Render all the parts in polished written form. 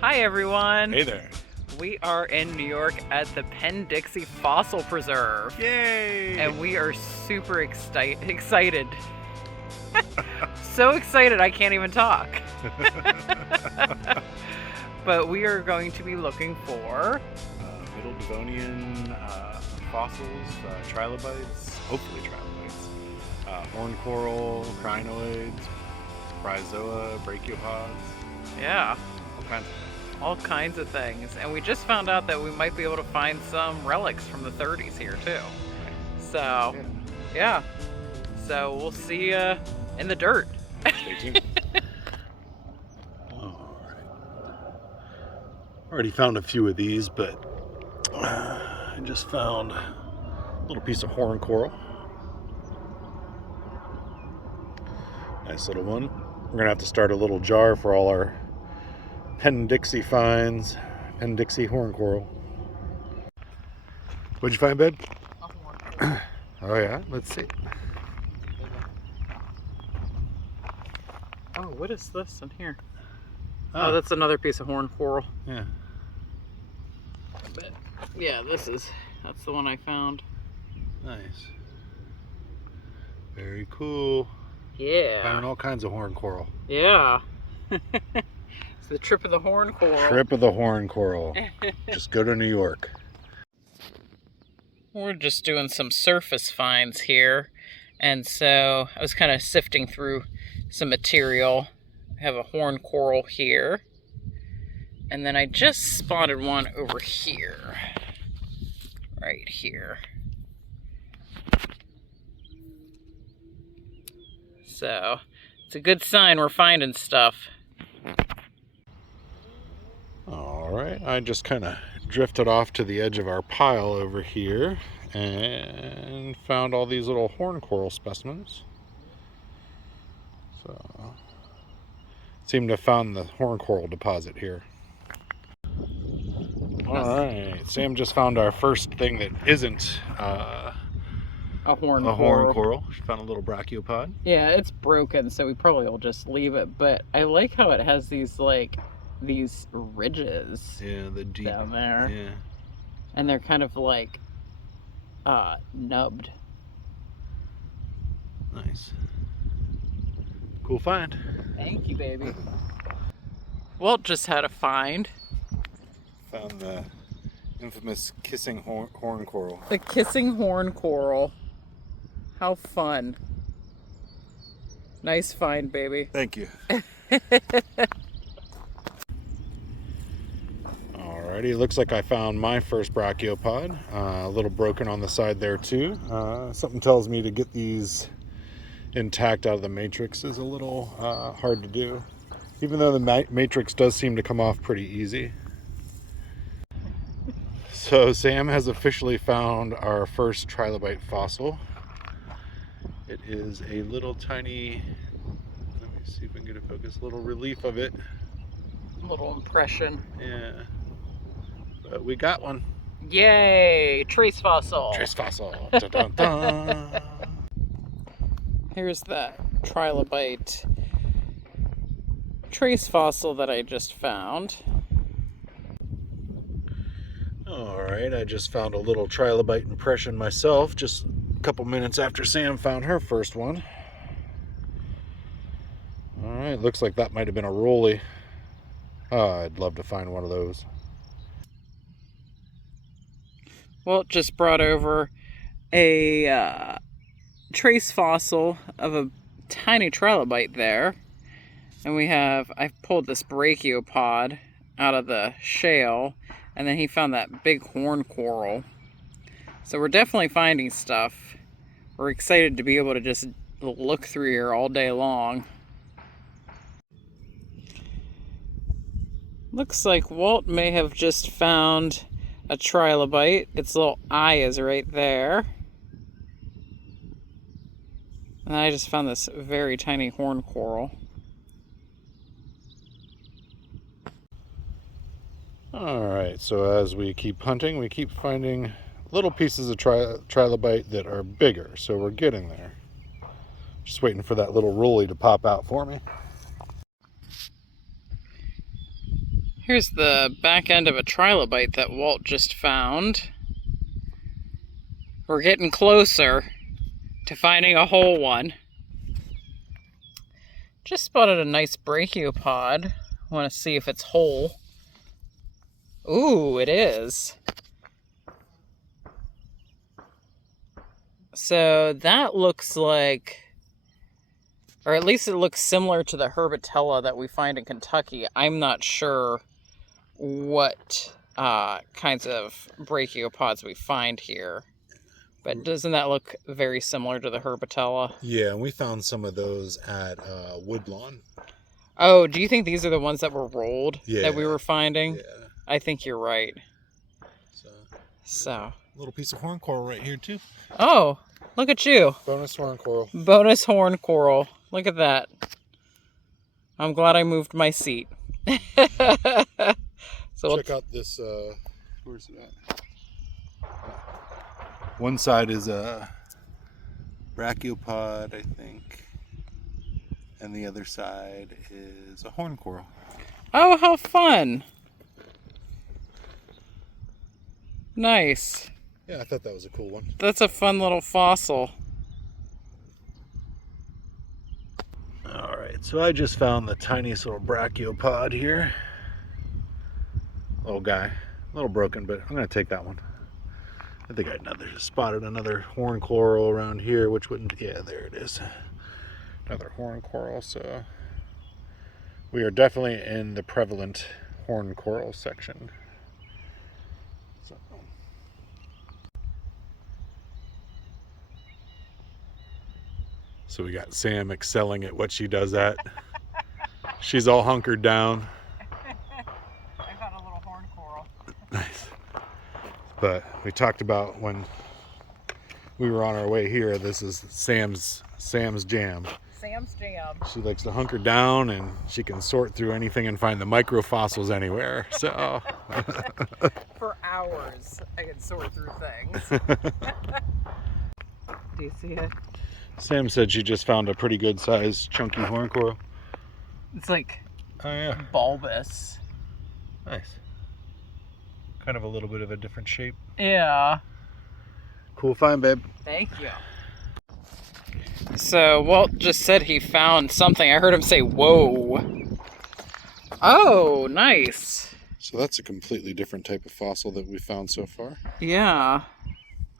Hi everyone! Hey there! We are in New York at the PENN DIXIE Fossil Preserve. Yay! And we are super excited. So excited I can't even talk. But we are going to be looking for Middle Devonian fossils, trilobites, hopefully trilobites, horn coral, crinoids, bryozoa, brachiopods. Yeah, All kinds of things. all kinds of things. And we just found out that we might be able to find some relics from the 30s here too. So, yeah. So we'll see you in the dirt. Stay tuned. Already found a few of these, but I just found a little piece of horn coral. Nice little one. We're gonna have to start a little jar for all our PENN DIXIE finds. PENN DIXIE horn coral. What'd you find, babe? A horn coral. Oh yeah, let's see. Oh, what is this in here? Oh, that's another piece of horn coral. Yeah. But yeah, that's the one I found. Nice. Very cool. Yeah. Finding all kinds of horn coral. Yeah. It's the trip of the horn coral. Trip of the horn coral. Just go to New York. We're just doing some surface finds here. And so I was kind of sifting through some material. I have a horn coral here. And then I just spotted one over here. Right here. So it's a good sign we're finding stuff. All right, I just kind of drifted off to the edge of our pile over here and found all these little horn coral specimens. So, seemed to have found the horn coral deposit here. All right, Sam just found our first thing that isn't A horn coral. She found a little brachiopod. Yeah, it's broken, so we probably will just leave it. But I like how it has these ridges Yeah, the deep down there. Yeah. And they're kind of like nubbed. Nice. Cool find. Thank you, baby. Walt just had a find. Found the infamous kissing horn coral. The kissing horn coral. How fun. Nice find, baby. Thank you. Alrighty, looks like I found my first brachiopod. A little broken on the side there too. Something tells me to get these intact out of the matrix is a little hard to do. Even though the matrix does seem to come off pretty easy. So Sam has officially found our first trilobite fossil. It is a little tiny, let me see if we can get a focus, a little relief of it. A little impression. Yeah, but we got one. Yay! Trace fossil. Trace fossil. Dun, dun, dun. Here's that trilobite trace fossil that I just found. Alright, I just found a little trilobite impression myself, just a couple minutes after Sam found her first one. Alright, looks like that might have been a rolly. I'd love to find one of those. Walt just brought over a trace fossil of a tiny trilobite there. And I've pulled this brachiopod out of the shale. And then he found that big horn coral. So we're definitely finding stuff. We're excited to be able to just look through here all day long. Looks like Walt may have just found a trilobite. Its little eye is right there. And I just found this very tiny horn coral. Alright, so as we keep hunting, we keep finding little pieces of trilobite that are bigger, so we're getting there. Just waiting for that little rolly to pop out for me. Here's the back end of a trilobite that Walt just found. We're getting closer to finding a whole one. Just spotted a nice brachiopod. Want to see if it's whole. Ooh, it is. So that looks like, or at least it looks similar to the Herbitella that we find in Kentucky. I'm not sure what kinds of brachiopods we find here. But doesn't that look very similar to the Herbitella? Yeah, and we found some of those at Woodlawn. Oh, do you think these are the ones that were rolled that we Yeah. were finding? Yeah. I think you're right. So, So. little piece of horn coral right here too. Oh, look at you. Bonus horn coral. Bonus horn coral. Look at that. I'm glad I moved my seat. So Check out this, where's it at? One side is a brachiopod, I think. And the other side is a horn coral. Oh, how fun. Nice. Yeah, I thought that was a cool one. That's a fun little fossil. Alright, so I just found the tiniest little brachiopod here. Little guy. A little broken, but I'm going to take that one. I think I spotted another horn coral around here, which wouldn't... Yeah, there it is. Another horn coral, so... We are definitely in the prevalent horn coral section. So we got Sam excelling at what she does at. She's all hunkered down. I found a little horn coral. Nice. But we talked about when we were on our way here, this is Sam's jam. Sam's jam. She likes to hunker down and she can sort through anything and find the microfossils anywhere. So For hours, I can sort through things. Do you see it? Sam said she just found a pretty good sized chunky horn coral. It's like Oh yeah. bulbous. Nice. Kind of a little bit of a different shape. Yeah. Cool find, babe. Thank you. So Walt just said he found something. I heard him say, whoa. Oh, nice. So that's a completely different type of fossil that we found so far. Yeah.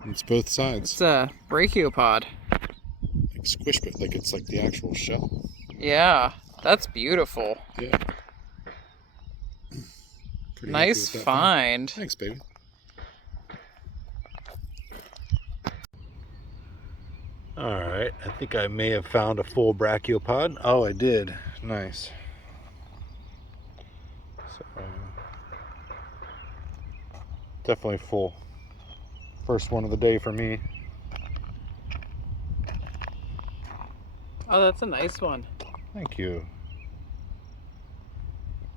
It's both sides. It's a brachiopod. Like squish, but like it's like the actual shell. Yeah. That's beautiful. Yeah. Pretty Nice happy with that find. Thanks, baby. Alright, I think I may have found a full brachiopod. Oh, I did. Nice. So, definitely full. First one of the day for me. Oh, that's a nice one. Thank you.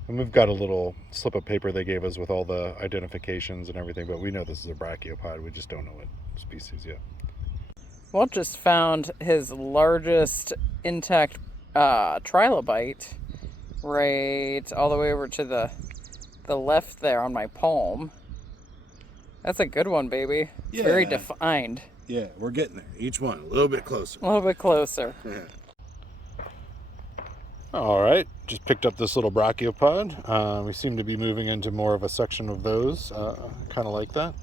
And we've got a little slip of paper they gave us with all the identifications and everything, but we know this is a brachiopod. We just don't know what species yet. Walt just found his largest intact trilobite right all the way over to the left there on my palm. That's a good one, baby. It's very defined. Yeah, we're getting there. Each one a little bit closer. A little bit closer. Yeah. All right, just picked up this little brachiopod. We seem to be moving into more of a section of those, kind of like that.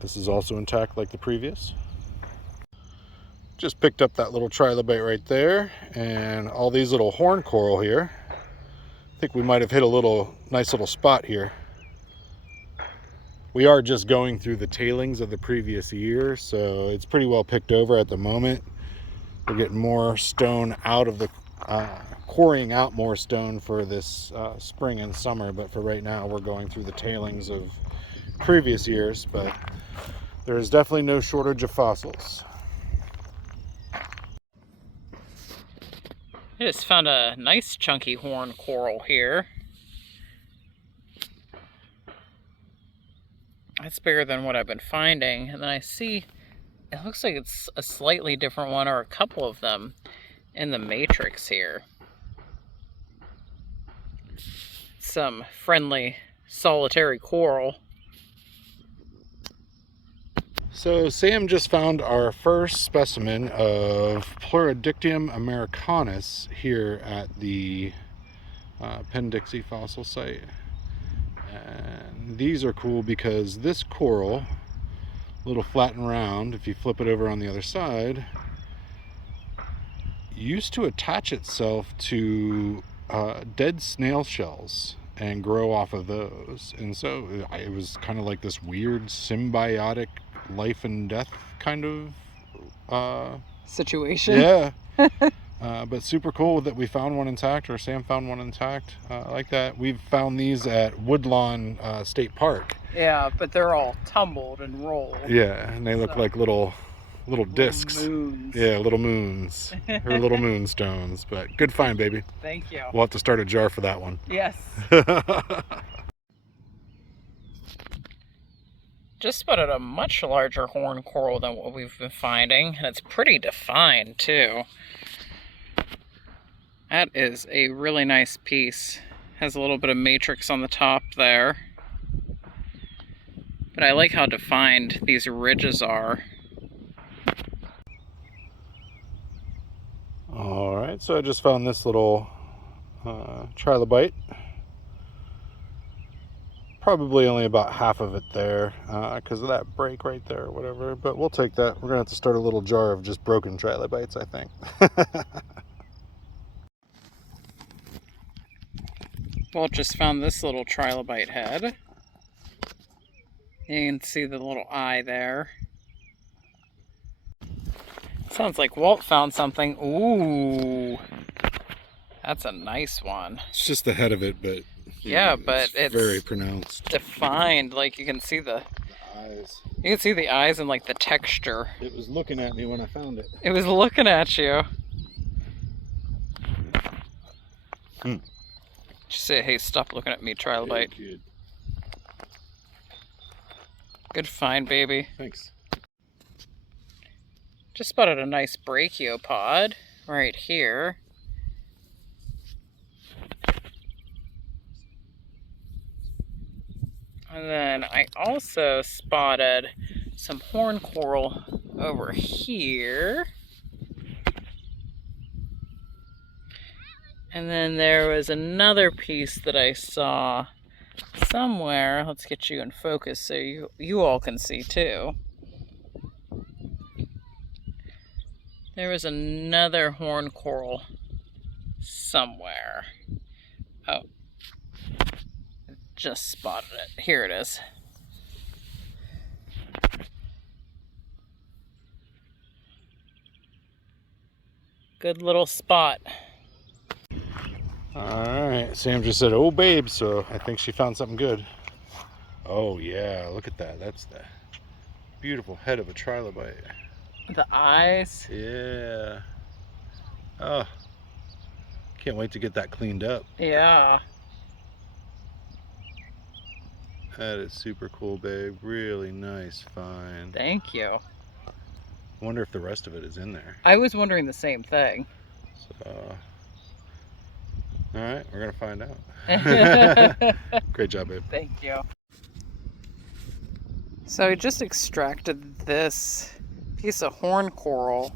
This is also intact like the previous. Just picked up that little trilobite right there, and all these little horn coral here. I think we might have hit a nice little spot here. We are just going through the tailings of the previous year, so it's pretty well picked over at the moment. We're getting more stone out of the, quarrying out more stone for this spring and summer, but for right now we're going through the tailings of previous years, but there is definitely no shortage of fossils. I just found a nice chunky horn coral here. That's bigger than what I've been finding. And then I see, it looks like it's a slightly different one, or a couple of them in the matrix here. some friendly solitary coral. So Sam just found our first specimen of Pleurodictium americanus here at the PENN DIXIE fossil site. And these are cool because this coral, a little flat and round, if you flip it over on the other side, used to attach itself to dead snail shells and grow off of those. And so it was kind of like this weird symbiotic life and death kind of Situation. yeah. But super cool that we found one intact, or Sam found one intact. Like that. We've found these at Woodlawn State Park. Yeah, but they're all tumbled and rolled. Yeah, and they look like little discs. Moons. Yeah, little moons. Or little moonstones. But good find, baby. Thank you. We'll have to start a jar for that one. Yes. Just spotted a much larger horn coral than what we've been finding, and it's pretty defined too. That is a really nice piece. Has a little bit of matrix on the top there. But I like how defined these ridges are. Alright, so I just found this little trilobite. Probably only about half of it there because of that break right there or whatever, but we'll take that. We're gonna have to start a little jar of just broken trilobites, I think. Walt just found this little trilobite head. You can see the little eye there. Sounds like Walt found something. Ooh, that's a nice one. It's just the head of it, but yeah, but it's very pronounced, defined. Like you can see the eyes. You can see the eyes and like the texture. It was looking at me when I found it. It was looking at you. Just say, hey, stop looking at me, Trilobite. Hey, kid. Good find, baby. Thanks. Just spotted a nice brachiopod right here. And then I also spotted some horn coral over here. And then there was another piece that I saw somewhere. Let's get you in focus so you all can see too. There was another horn coral somewhere. Oh, just spotted it. Here it is. Good little spot. Alright, Sam just said, oh babe, so I think she found something good. Oh yeah, look at that. That's the beautiful head of a trilobite. The eyes. Yeah. Oh, can't wait to get that cleaned up. Yeah. That is super cool, babe. Really nice find. Thank you. I wonder if the rest of it is in there. I was wondering the same thing. So, alright, we're gonna find out. Great job, babe. Thank you. So I just extracted this piece of horn coral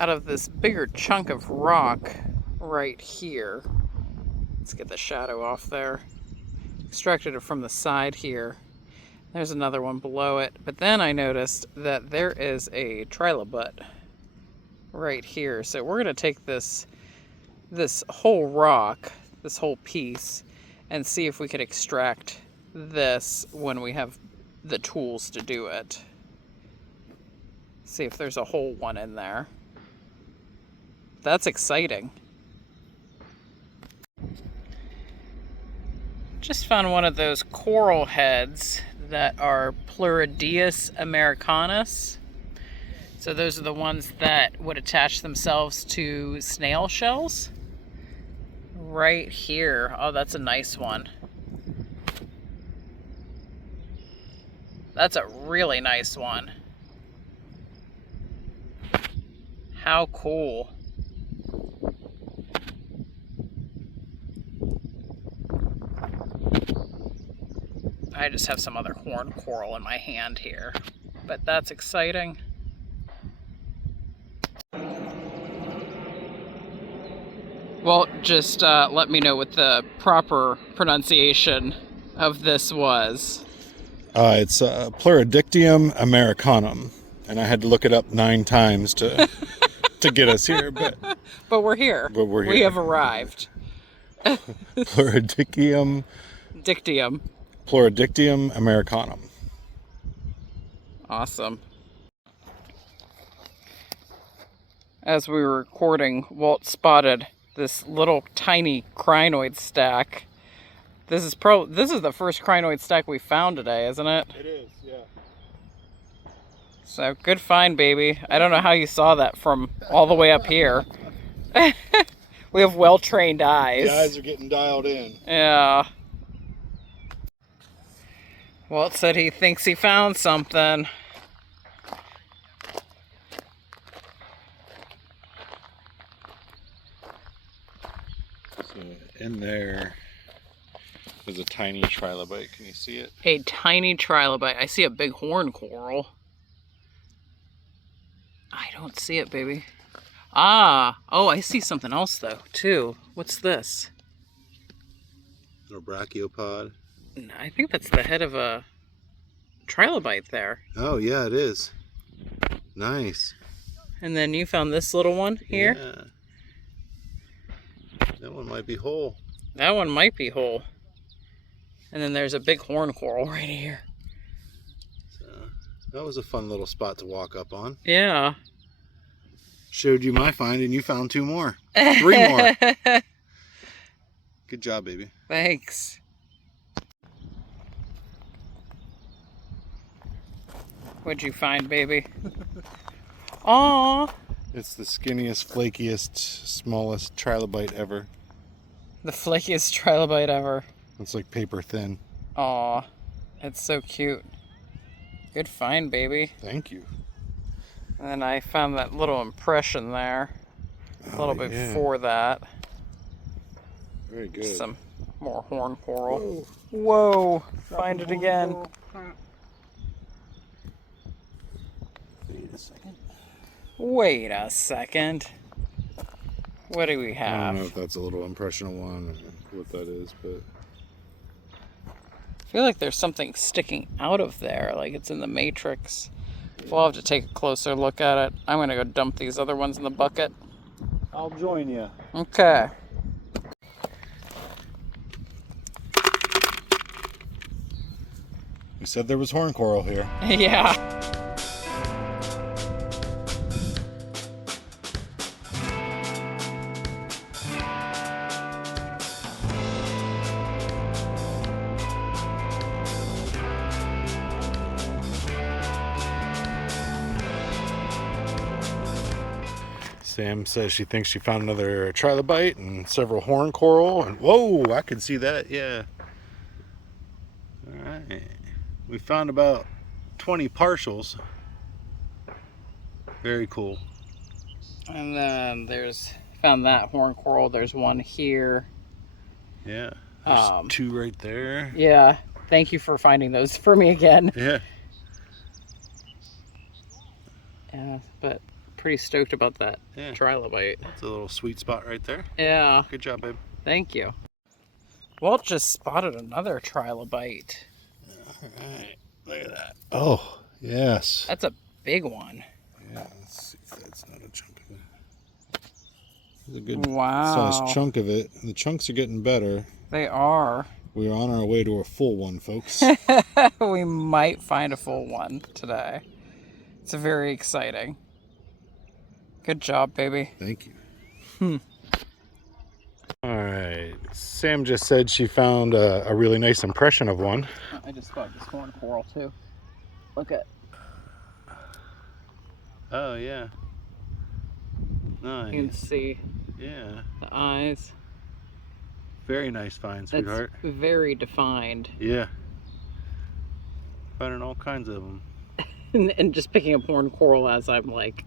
out of this bigger chunk of rock right here. Let's get the shadow off there. Extracted it from the side here. There's another one below it. But then I noticed that there is a trilobite right here. So we're going to take this whole rock, this whole piece, and see if we could extract this when we have the tools to do it. See if there's a whole one in there. That's exciting. Just found one of those coral heads that are Pleurodictium americanus. So those are the ones that would attach themselves to snail shells. Right here. Oh, that's a nice one. That's a really nice one. How cool. just have some other horn coral in my hand here. But that's exciting. Well, just let me know what the proper pronunciation of this was. It's Pleurodictium americanum, and I had to look it up 9 times to to get us here, but we're here. But we're here. We have arrived. Pleurodictium americanum. Awesome. As we were recording, Walt spotted this little tiny crinoid stack. This is the first crinoid stack we found today, isn't it? It is, yeah. So good find, baby. I don't know how you saw that from all the way up here. We have well-trained eyes. The eyes are getting dialed in. Yeah. Walt said he thinks he found something. So in there is a tiny trilobite. Can you see it? A tiny trilobite. I see a big horn coral. I don't see it, baby. Ah! Oh, I see something else, though, too. What's this? A brachiopod. I think that's the head of a trilobite there. Oh, yeah, it is. Nice. And then you found this little one here? Yeah. That one might be whole. That one might be whole. And then there's a big horn coral right here. So, that was a fun little spot to walk up on. Yeah. Showed you my find and you found 2 more. 3 more. Good job, baby. Thanks. What'd you find, baby? Aww. It's the skinniest, flakiest, smallest trilobite ever. The flakiest trilobite ever. It's like paper thin. Aw. It's so cute. Good find, baby. Thank you. And then I found that little impression there. A little bit before that. Very good. Some more horn coral. Whoa! Find it again. Wait a second. Wait a second. What do we I have? don't know if that's a little impressional one, or what that is, but I feel like there's something sticking out of there, like it's in the matrix. We'll have to take a closer look at it. I'm gonna go dump these other ones in the bucket. I'll join you. Okay. we said there was horn coral here. Yeah. Sam says she thinks she found another trilobite and several horn coral. And whoa, I can see that, yeah. All right. We found about 20 partials. Very cool. And then found that horn coral. There's one here. Yeah. There's Um, 2 right there. Yeah. Thank you for finding those for me again. Yeah. Yeah, but pretty stoked about that Yeah. trilobite. That's a little sweet spot right there. Yeah. Good job, babe. Thank you. Walt just spotted another trilobite. All right. Look at that. Oh, yes. That's a big one. Yeah, let's see if that's not a chunk of it. There's a good Wow. sized chunk of it. The chunks are getting better. They are. We're on our way to a full one, folks. We might find a full one today. It's very exciting. Good job, baby. Thank you. All right. Sam just said she found a really nice impression of one. I just spotted this horn coral too. Look at. Oh, yeah. Nice. You can see Yeah. the eyes. Very nice find, It's sweetheart. very defined. Yeah. Finding all kinds of them. And just picking up horn coral as I'm like,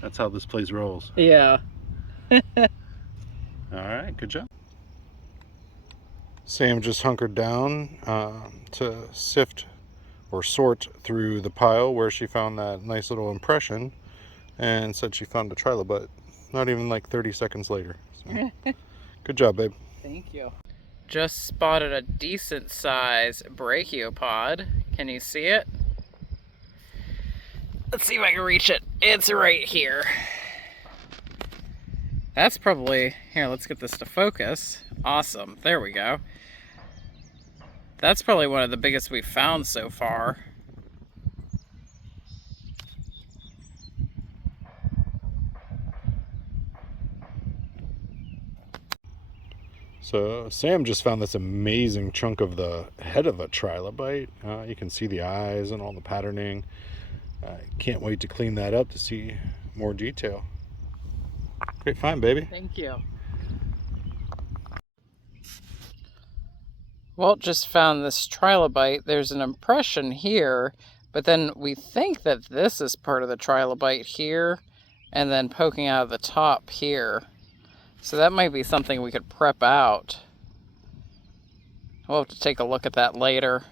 That's how this place rolls. yeah. All right. Good job. Sam just hunkered down to sift or sort through the pile where she found that nice little impression and said she found a trilobite. Not even like 30 seconds later. So, good job, babe. Thank you. Just spotted a decent size brachiopod. Can you see it? Let's see if I can reach it. It's right here. That's probably, here, let's get this to focus. Awesome, there we go. That's probably one of the biggest we've found so far. So Sam just found this amazing chunk of the head of a trilobite. You can see the eyes and all the patterning. I can't wait to clean that up to see more detail. Great find, baby. Thank you. Walt just found this trilobite. There's an impression here, but then we think that this is part of the trilobite here, and then poking out of the top here. So that might be something we could prep out. We'll have to take a look at that later.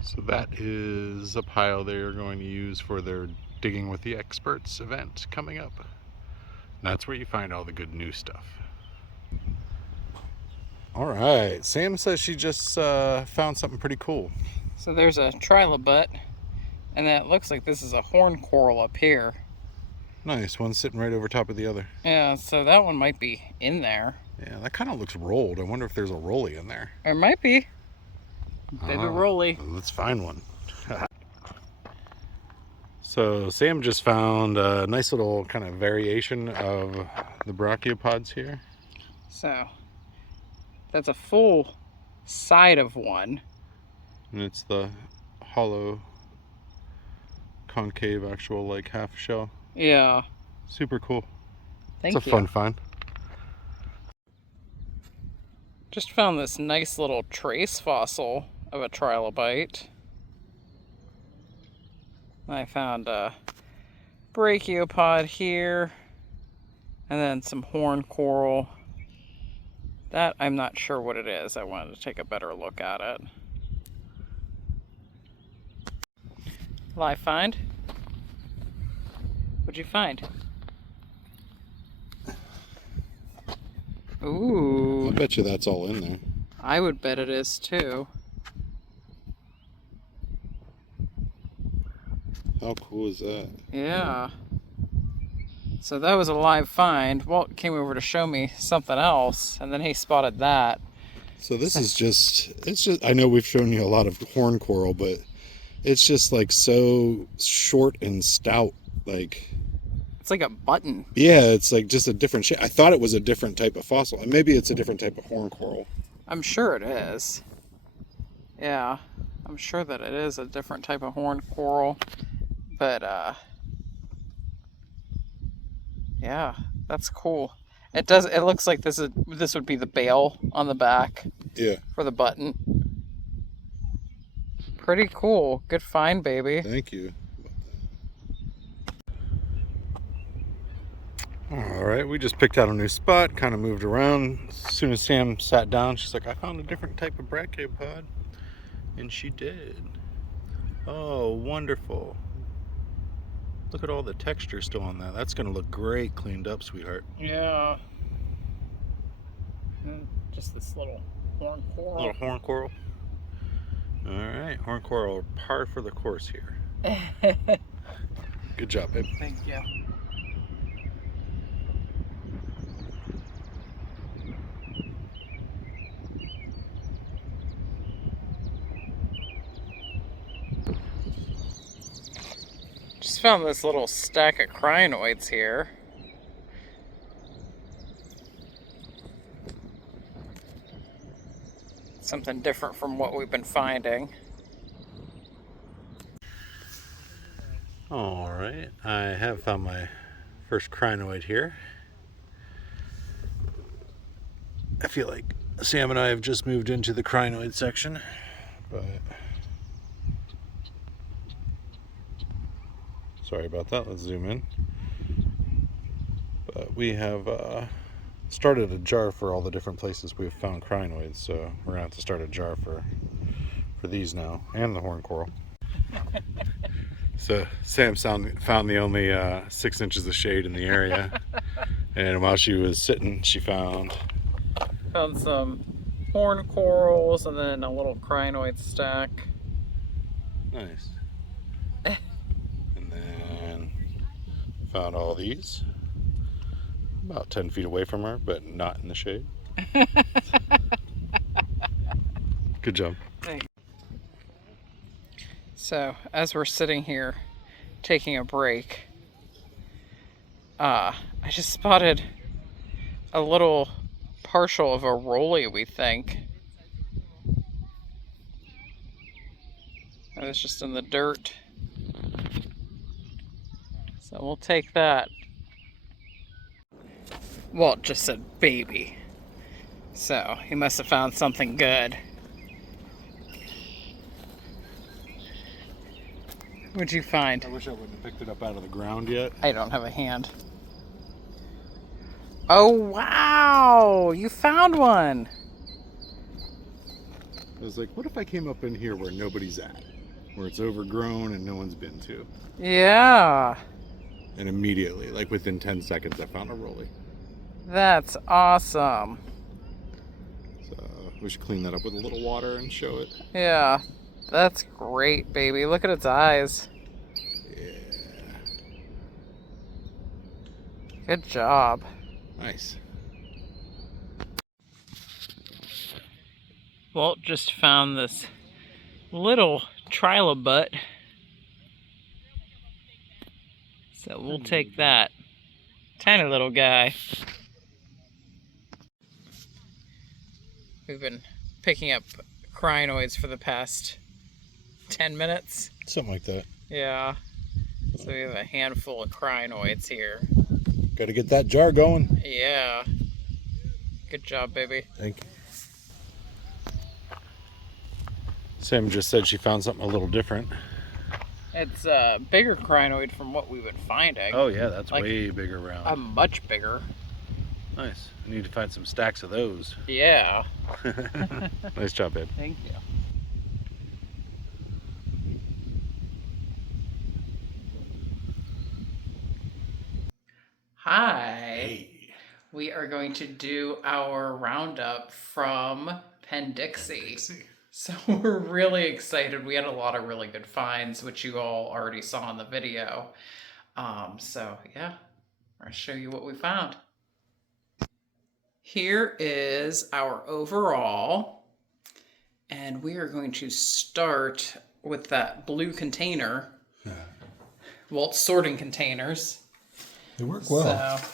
So that is a pile they're going to use for their Digging with the Experts event coming up. And that's where you find all the good new stuff. All right, Sam says she just found something pretty cool. So there's a trilobite, and then it looks like this is a horn coral up here. Nice, one sitting right over top of the other. Yeah, so that one might be in there. Yeah, that kind of looks rolled. I wonder if there's a rolly in there. There might be. Baby rolly. Let's find one. So Sam just found a nice little kind of variation of the brachiopods here. So that's a full side of one. And it's the hollow, concave, actual like half shell. Yeah. Super cool. Thank you. It's a fun find. Just found this nice little trace fossil of a trilobite. I found a brachiopod here, and then some horn coral. That I'm not sure what it is. I wanted to take a better look at it. Live find? What'd you find? Ooh. I bet you that's all in there. I would bet it is too. How cool is that? Yeah. So that was a live find. Walt came over to show me something else, and then he spotted that. So this is just, I know we've shown you a lot of horn coral, but it's just like so short and stout. Like, It's like a button. yeah, it's like just a different shape. I thought it was a different type of fossil, and maybe it's a different type of horn coral. I'm sure it is. Yeah, I'm sure that it is a different type of horn coral. But, yeah, that's cool. It looks like this would be the bail on the back. Yeah. For the button. Pretty cool. Good find, baby. Thank you. All right, we just picked out a new spot, kind of moved around. As soon as Sam sat down, she's like, I found a different type of brachiopod. And she did. Oh, wonderful. Look at all the texture still on that. That's going to look great cleaned up, sweetheart. Yeah. And just this little horn coral. Little horn coral. All right, horn coral, par for the course here. Good job, babe. Thank you. Just found this little stack of crinoids here. Something different from what we've been finding. All right, I have found my first crinoid here. I feel like Sam and I have just moved into the crinoid section, but Sorry about that. Let's zoom in. But we have started a jar for all the different places we've found crinoids, so we're gonna have to start a jar for these now, and the horn coral. So Sam found the only 6 inches of shade in the area, and while she was sitting, she found some horn corals and then a little crinoid stack. nice. And then found all these about 10 feet away from her, but not in the shade. Good job. Thanks. So as we're sitting here taking a break, I just spotted a little partial of a rolly, we think. It was just in the dirt. So we'll take that. Walt just said baby. So he must have found something good. What'd you find? I wish I wouldn't have picked it up out of the ground yet. I don't have a hand. Oh, wow! You found one! I was like, what if I came up in here where nobody's at? Where it's overgrown and no one's been to? Yeah. And immediately, like within 10 seconds, I found a rolly. That's awesome. So we should clean that up with a little water and show it. Yeah. That's great, baby. Look at its eyes. Yeah. Good job. Nice. Walt just found this little trilobite. So we'll take that. Tiny little guy. We've been picking up crinoids for the past 10 minutes. Something like that. Yeah. So we have a handful of crinoids here. Got to get that jar going. Yeah. Good job, baby. Thank you. Sam just said she found something a little different. It's a bigger crinoid from what we've been finding. Oh yeah, that's Like, way bigger round. Much bigger. Nice. I need to find some stacks of those. Yeah. Nice job, babe. Thank you. Hi. Hey. We are going to do our roundup from PENN DIXIE. So we're really excited. We had a lot of really good finds, which you all already saw in the video. So yeah, I'll show you what we found. Here is our overall, and we are going to start with that blue container. Walt's sorting containers. They work well. So,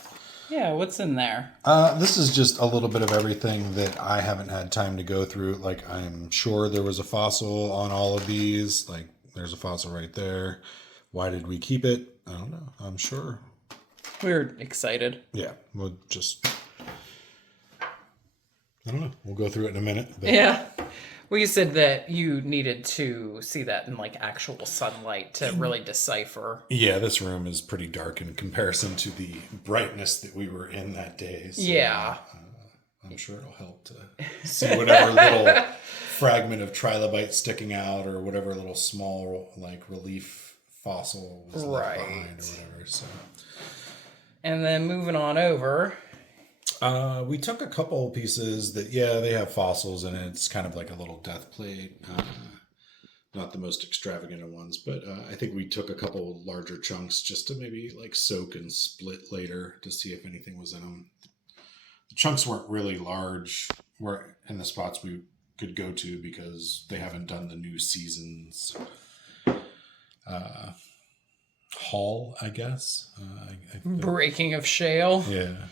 yeah, what's in there? This is just a little bit of everything that I haven't had time to go through. Like, I'm sure there was a fossil on all of these. Like, there's a fossil right there. Why did we keep it? I don't know. I'm sure. We're excited. Yeah, we'll just... I don't know. We'll go through it in a minute. But... Yeah. Well, you said that you needed to see that in like actual sunlight to really decipher. Yeah, this room is pretty dark in comparison to the brightness that we were in that day. So, Yeah. I'm sure it'll help to see whatever little fragment of trilobite sticking out or whatever little small like relief fossil was left behind or whatever. So. And then moving on over. We took a couple pieces that, yeah, they have fossils in it. It's kind of like a little death plate. Not the most extravagant of ones, but I think we took a couple larger chunks just to maybe like soak and split later to see if anything was in them. The chunks weren't really large. We're in the spots we could go to because they haven't done the new season's haul, I guess. Breaking of shale. Yeah.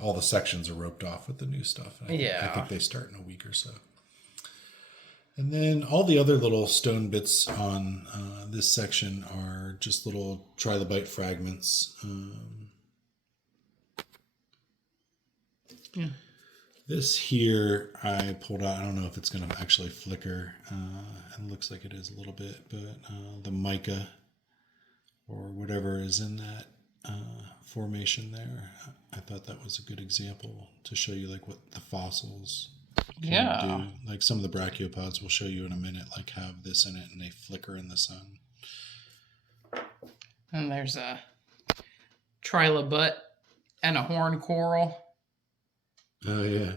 All the sections are roped off with the new stuff. I think they start in a week or so. And then all the other little stone bits on this section are just little trilobite fragments. This here I pulled out. I don't know if it's going to actually flicker. It looks like it is a little bit, but the mica or whatever is in that formation there. I thought that was a good example to show you like what the fossils can do. Like some of the brachiopods we'll show you in a minute, like have this in it and they flicker in the sun. And there's a trilobite and a horn coral. Oh yeah.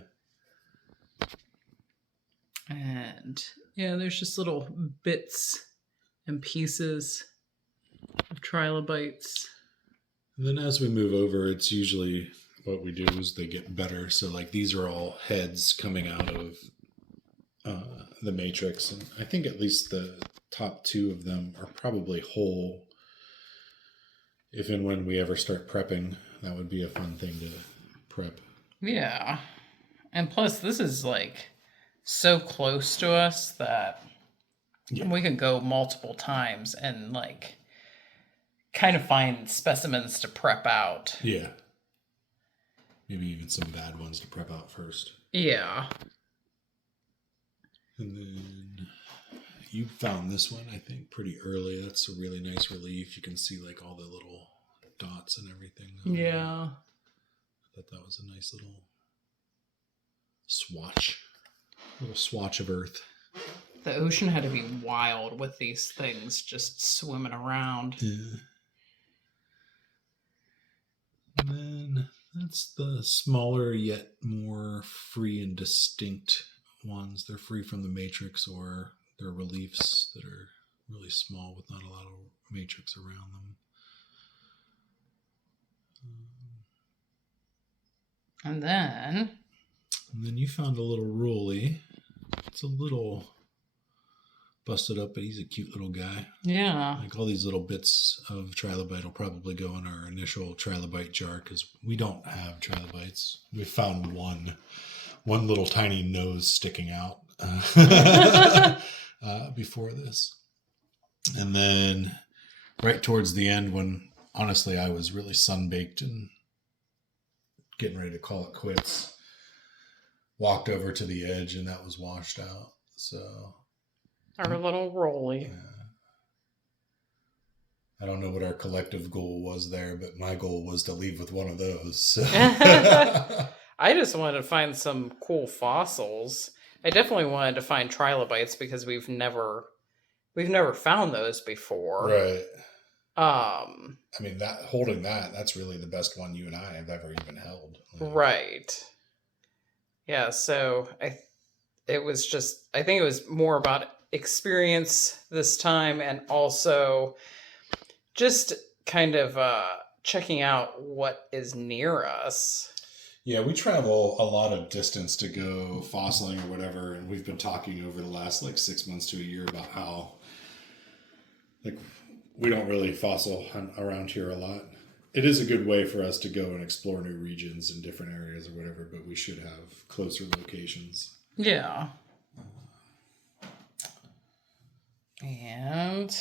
And yeah, there's just little bits and pieces of trilobites. And then as we move over, it's usually what we do is they get better. So like these are all heads coming out of the matrix. And I think at least the top two of them are probably whole. If and when we ever start prepping, that would be a fun thing to prep. Yeah. And plus, this is like so close to us that we can go multiple times and like kind of find specimens to prep out. Yeah. Maybe even some bad ones to prep out first. Yeah. And then you found this one, I think, pretty early. That's a really nice relief. You can see like all the little dots and everything. Yeah. I thought that was a nice little swatch. Little swatch of Earth. The ocean had to be wild with these things just swimming around. Yeah. And then that's the smaller yet more free and distinct ones. They're free from the matrix, or they're reliefs that are really small with not a lot of matrix around them. And then you found a little Rolly. It's a little busted up, but he's a cute little guy. Yeah. Like all these little bits of trilobite will probably go in our initial trilobite jar because we don't have trilobites. We found one little tiny nose sticking out before this. And then right towards the end, when honestly I was really sunbaked and getting ready to call it quits, walked over to the edge and that was washed out. So our little Rolly. yeah. I don't know what our collective goal was there, but my goal was to leave with one of those. So. I just wanted to find some cool fossils. I definitely wanted to find trilobites because we've never found those before. Right. I mean, that's really the best one you and I have ever even held. Right. Yeah, so I think it was more about experience this time, and also just kind of checking out what is near us. Yeah, we travel a lot of distance to go fossiling or whatever, and we've been talking over the last 6 months to a year about how we don't really fossil hunt around here a lot. It is a good way for us to go and explore new regions in different areas or whatever, but we should have closer locations. Yeah. And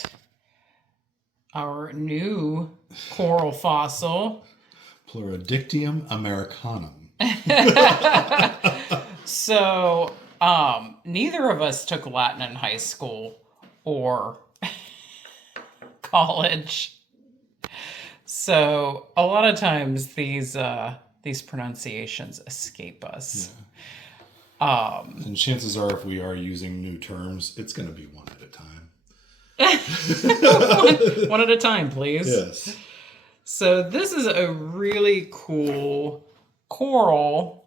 our new coral fossil. Plurodictium americanum. So, neither of us took Latin in high school or college. So a lot of times these pronunciations escape us. Yeah. And chances are, if we are using new terms, it's going to be one at a time. one at a time, please. Yes. So this is a really cool coral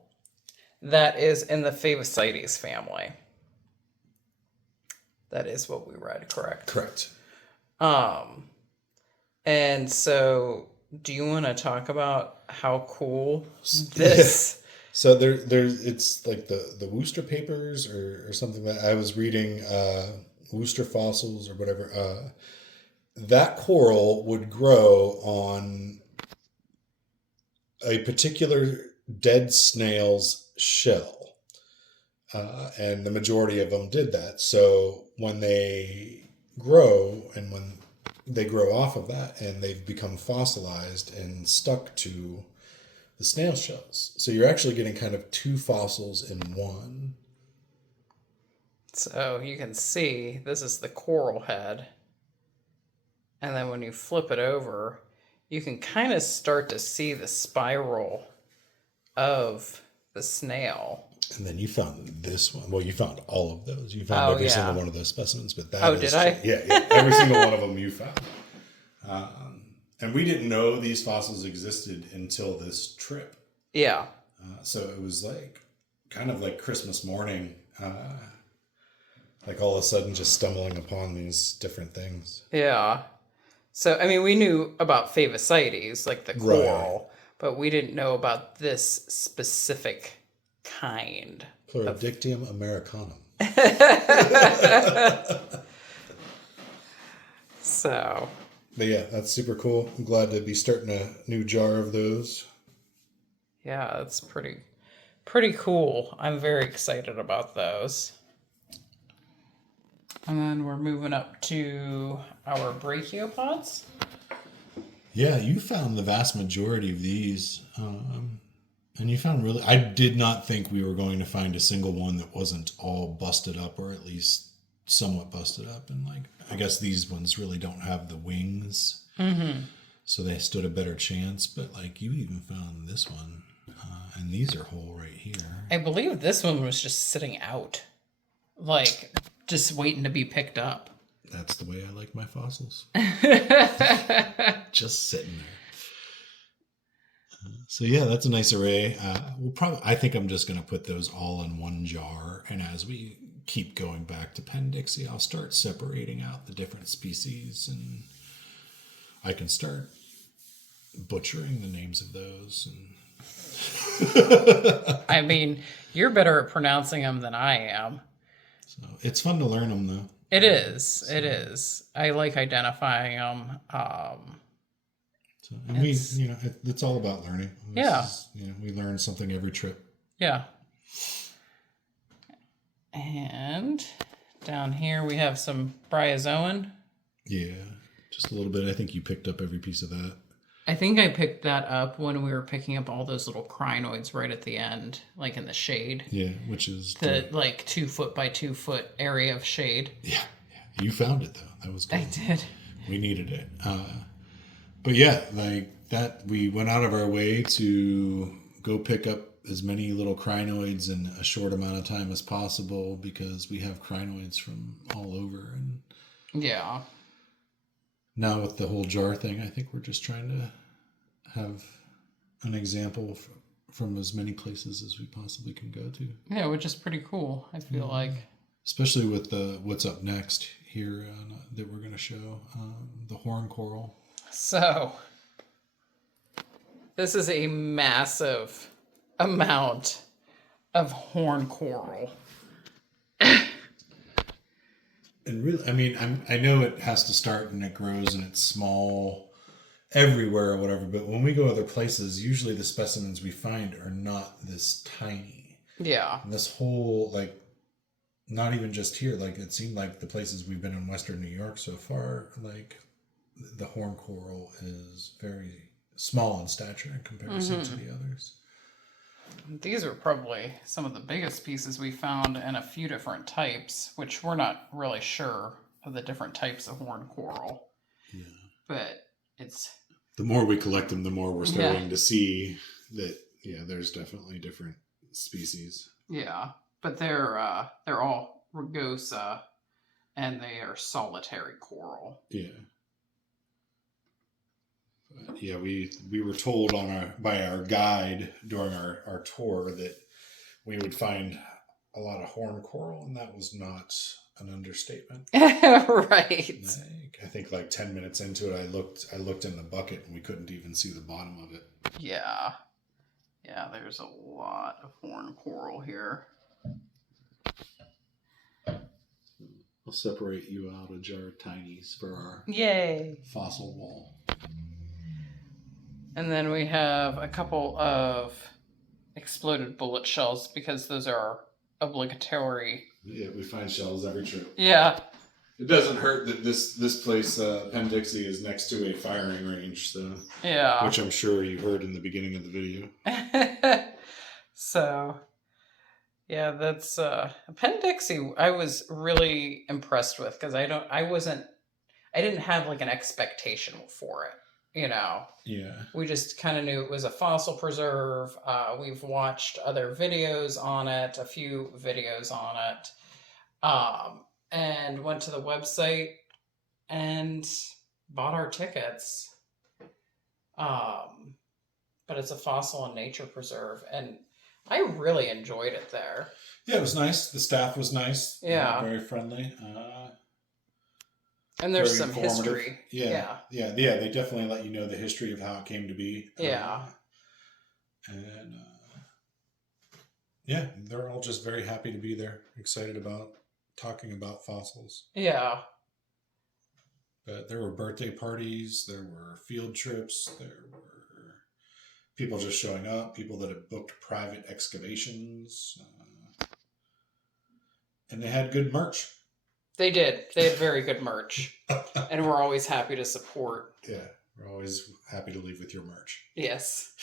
that is in the Favosites family. That is what we read, correct? Correct. And so do you want to talk about how cool this? So there's it's like the Worcester papers or something that I was reading, Worcester fossils or whatever. That coral would grow on a particular dead snail's shell. And the majority of them did that. So when they grow and when they grow off of that and they've become fossilized and stuck to the snail shells. So you're actually getting kind of two fossils in one. So you can see this is the coral head. And then when you flip it over, you can kind of start to see the spiral of the snail. And then you found this one. Well, you found all of those. You found every single one of those specimens. But that is did I? Yeah, every single one of them you found. And we didn't know these fossils existed until this trip. Yeah. So it was like kind of like Christmas morning, like all of a sudden just stumbling upon these different things. Yeah. So, I mean, we knew about Favosites, like the coral, but we didn't know about this specific kind. Plerodictium americanum. So. But yeah, that's super cool. I'm glad to be starting a new jar of those. Yeah, it's pretty cool. I'm very excited about those. And then we're moving up to our brachiopods. Yeah, you found the vast majority of these. And you found really... I did not think we were going to find a single one that wasn't all busted up, or at least somewhat busted up. And like, I guess these ones really don't have the wings. Mm-hmm. So they stood a better chance. But like, you even found this one. And these are whole right here. I believe this one was just sitting out. Like, just waiting to be picked up. That's the way I like my fossils. Just sitting there. So yeah, that's a nice array. I think I'm just going to put those all in one jar. And as we keep going back to PENN DIXIE, I'll start separating out the different species. And I can start butchering the names of those. And I mean, you're better at pronouncing them than I am. So it's fun to learn them, though. It is. It is. I like identifying them. And it's all about learning. We learn something every trip. Yeah. And down here we have some bryozoan. Yeah, just a little bit. I think you picked up every piece of that. I think I picked that up when we were picking up all those little crinoids right at the end, like in the shade. Yeah, which is the like 2 foot by 2 foot area of shade. Yeah. You found it though. That was good. I did. We needed it. But yeah, like that, we went out of our way to go pick up as many little crinoids in a short amount of time as possible because we have crinoids from all over. And yeah. Now with the whole jar thing, I think we're just trying to have an example from as many places as we possibly can go to. Yeah, which is pretty cool, I feel like. Especially with what's up next here that we're going to show, the horn coral. So, this is a massive amount of horn coral. And really, I mean, I know it has to start and it grows and it's small everywhere or whatever, but when we go other places, usually the specimens we find are not this tiny. Yeah. And this whole, like, not even just here, like, it seemed like the places we've been in Western New York so far, like, the horn coral is very small in stature in comparison to the others. These are probably some of the biggest pieces we found in a few different types, which we're not really sure of the different types of horn coral. Yeah. But it's... The more we collect them, the more we're starting to see that, there's definitely different species. Yeah, but they're all rugosa, and they are solitary coral. Yeah. Yeah, we were told by our guide during our tour that we would find a lot of horn coral, and that was not an understatement. Right. I think like 10 minutes into it, I looked in the bucket and we couldn't even see the bottom of it. Yeah. Yeah, there's a lot of horn coral here. I'll separate you out a jar of tinies for our fossil wall. And then we have a couple of exploded bullet shells because those are obligatory. Yeah, we find shells every trip. Yeah. It doesn't hurt that this place, PENN DIXIE, is next to a firing range, so which I'm sure you heard in the beginning of the video. So, yeah, that's PENN DIXIE. I was really impressed with because I I didn't have like an expectation for it, you know. Yeah. We just kind of knew it was a fossil preserve. We've watched other videos on it, a few videos on it, and went to the website and bought our tickets. But it's a fossil and nature preserve, and I really enjoyed it there. Yeah, it was nice. The staff was nice. Yeah. Very friendly. And there's very some informative. history. Yeah. They definitely let you know the history of how it came to be. Yeah. And yeah, they're all just very happy to be there, excited about talking about fossils. Yeah. But there were birthday parties, there were field trips, there were people just showing up, people that had booked private excavations, and they had good merch. They did. They had very good merch. And we're always happy to support. Yeah, we're always happy to leave with your merch. Yes.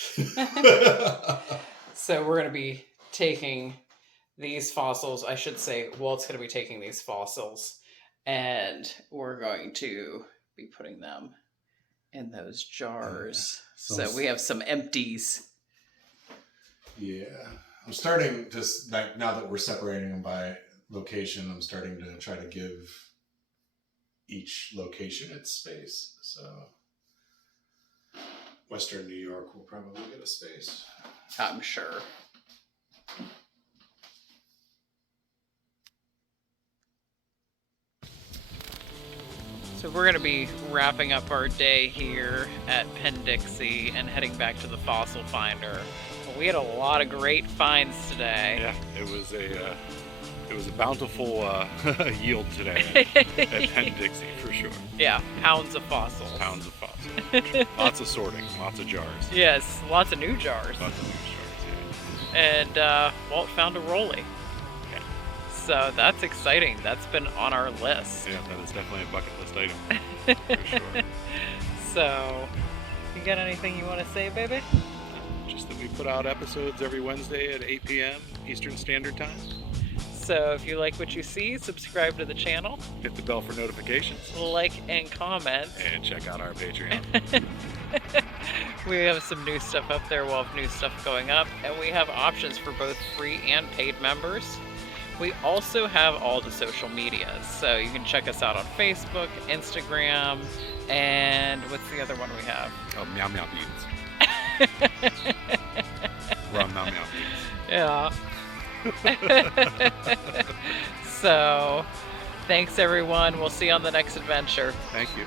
So we're going to be taking these fossils. I should say, Walt's going to be taking these fossils. And we're going to be putting them in those jars. So we have some empties. Yeah. I'm starting to, like, now that we're separating them by location, I'm starting to try to give each location its space. So Western New York will probably get a space. I'm sure. So we're going to be wrapping up our day here at PENN DIXIE and heading back to the fossil finder. Well, we had a lot of great finds today. Yeah, it was a bountiful yield today at PENN DIXIE for sure. Yeah, pounds of fossils. Pounds of fossils. Lots of sorting, lots of jars. Yes, lots of new jars. Lots of new jars, yeah. And Walt found a rollie. Yeah. So that's exciting. That's been on our list. Yeah, that is definitely a bucket list item. For sure. So, you got anything you want to say, baby? Just that we put out episodes every Wednesday at 8 p.m. Eastern Standard Time. So if you like what you see, subscribe to the channel, Hit the bell for notifications. like and comment. And check out our Patreon. We have some new stuff up there. We'll have new stuff going up. And we have options for both free and paid members. We also have all the social medias. So you can check us out on Facebook, Instagram, and what's the other one we have? Oh, Meow Meow Beans. We're on Meow Meow Beans. Yeah. So, thanks everyone. We'll see you on the next adventure. Thank you.